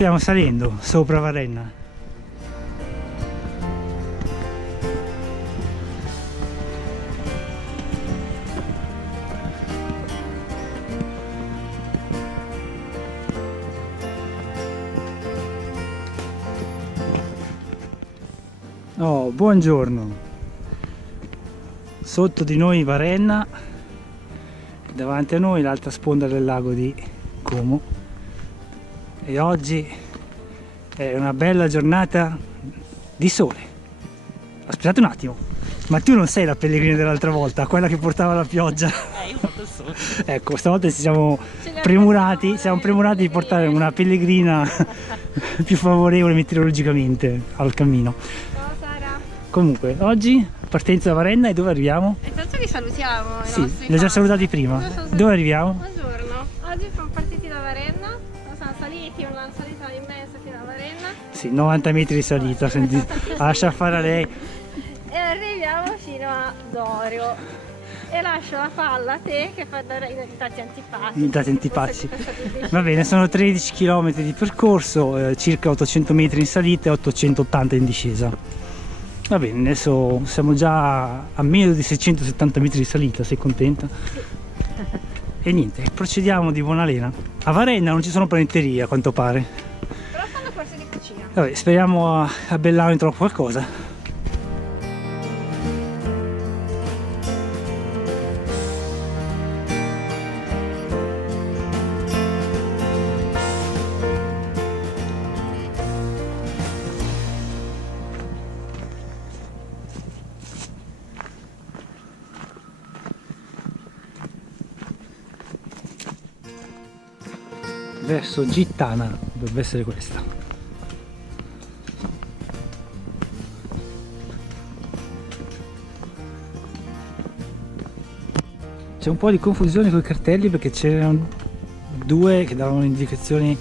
Stiamo salendo sopra Varenna. Oh, buongiorno. Sotto di noi Varenna, davanti a noi l'altra sponda del lago di Como, e oggi è una bella giornata di sole. Aspettate un attimo, ma tu non sei la pellegrina dell'altra volta, quella che portava la pioggia? Io ho fatto il sole. Ecco, stavolta siamo premurati di portare una pellegrina più favorevole meteorologicamente al cammino. Ciao Sara. Comunque, oggi partenza da Varenna, e dove arriviamo? Intanto li salutiamo. Sì, li ho già salutati prima. Dove arriviamo? Buongiorno. Oggi siamo partiti da Varenna, siamo saliti una salita immensa fino a Varenna Sì, 90 metri di salita, senti, lascia fare a lei. e arriviamo fino a Dorio. E lascio la palla a te che fa dare i dati antipatici. I dati antipatici. Va bene, sono 13 km di percorso, circa 800 metri in salita e 880 in discesa. Va bene, adesso siamo già a meno di 670 metri di salita, sei contenta? E niente, procediamo di buona lena. A Varenna non ci sono panetterie a quanto pare. Però fanno corsi di cucina. Vabbè, speriamo a Bellano trovo qualcosa. Verso Gittana, dovrebbe essere questa. C'è un po' di confusione con i cartelli perché c'erano due che davano indicazioni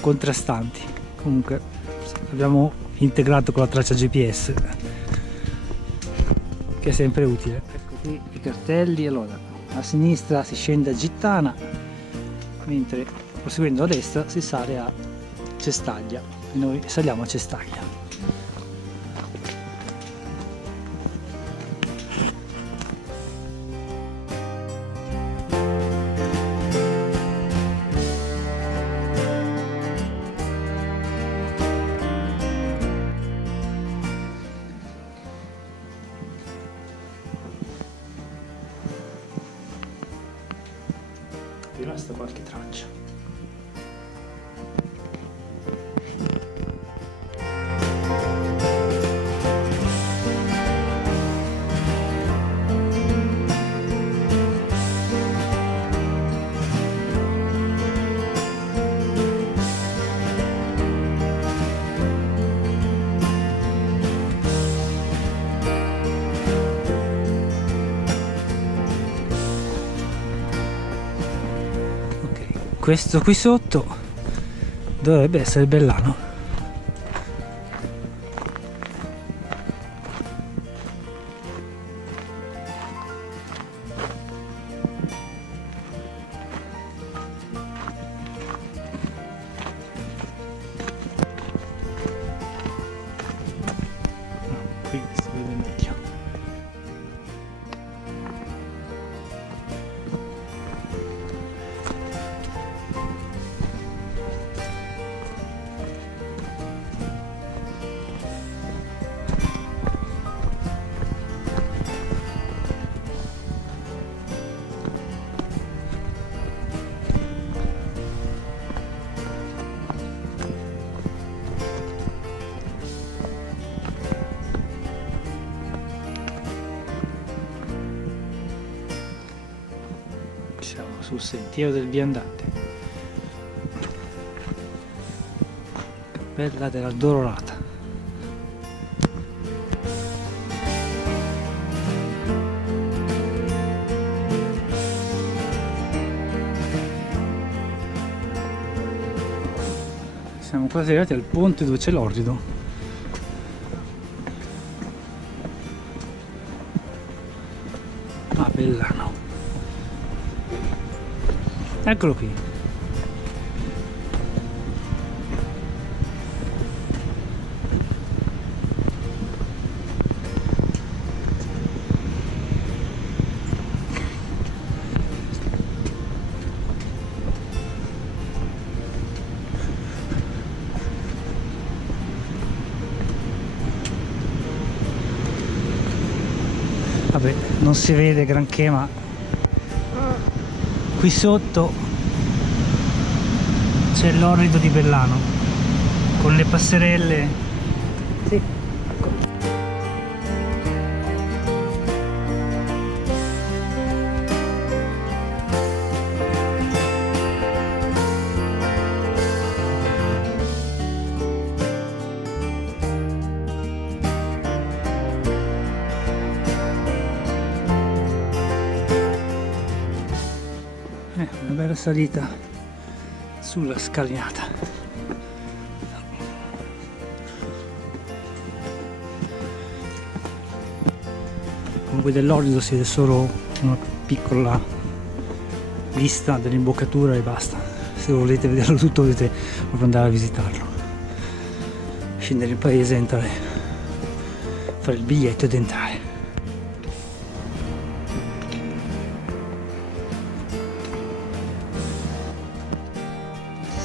contrastanti. Comunque abbiamo integrato con la traccia GPS, che è sempre utile. Ecco qui i cartelli. Allora, a sinistra si scende a Gittana, mentre proseguendo a destra si sale a Cestaglia, e noi saliamo a Cestaglia. È rimasta qualche traccia. Questo qui sotto dovrebbe essere Bellano. Qui si vede meglio. Siamo sul sentiero del viandante. Cappella della Dorolata. Siamo quasi arrivati al ponte dove c'è l'orrido. Ah, Bellano. Eccolo qui. Vabbè, non si vede granché, ma qui sotto c'è l'orrido di Bellano con le passerelle. Sì, ecco. Una bella salita sulla scalinata. Comunque dell'orrido si vede solo una piccola vista dell'imboccatura e basta. Se volete vederlo tutto dovete proprio andare a visitarlo, scendere in paese, entrare, fare il biglietto ed entrare.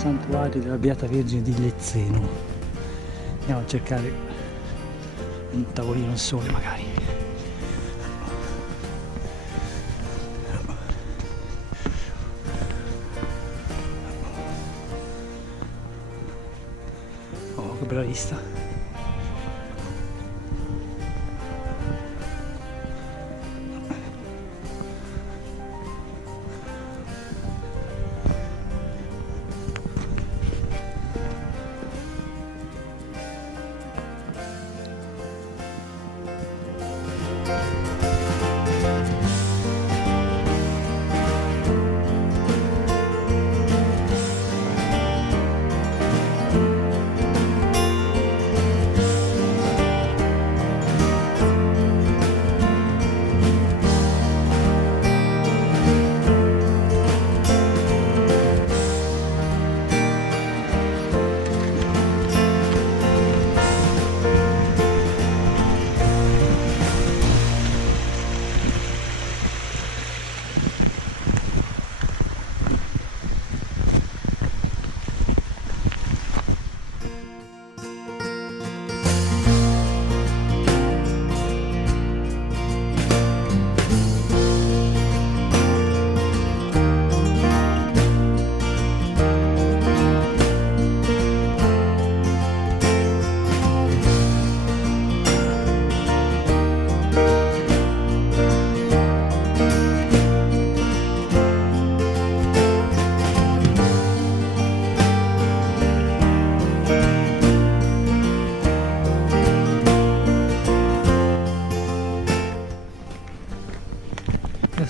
Santuario della Beata Vergine di Lezzeno. Andiamo a cercare un tavolino al sole magari. Oh, che bella vista.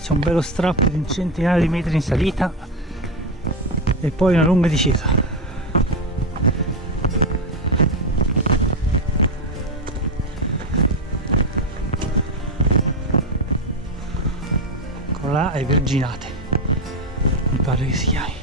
C'è un bello strappo di un centinaio di metri in salita e poi una lunga discesa. Ecco là è Verginate, mi pare che si chiami.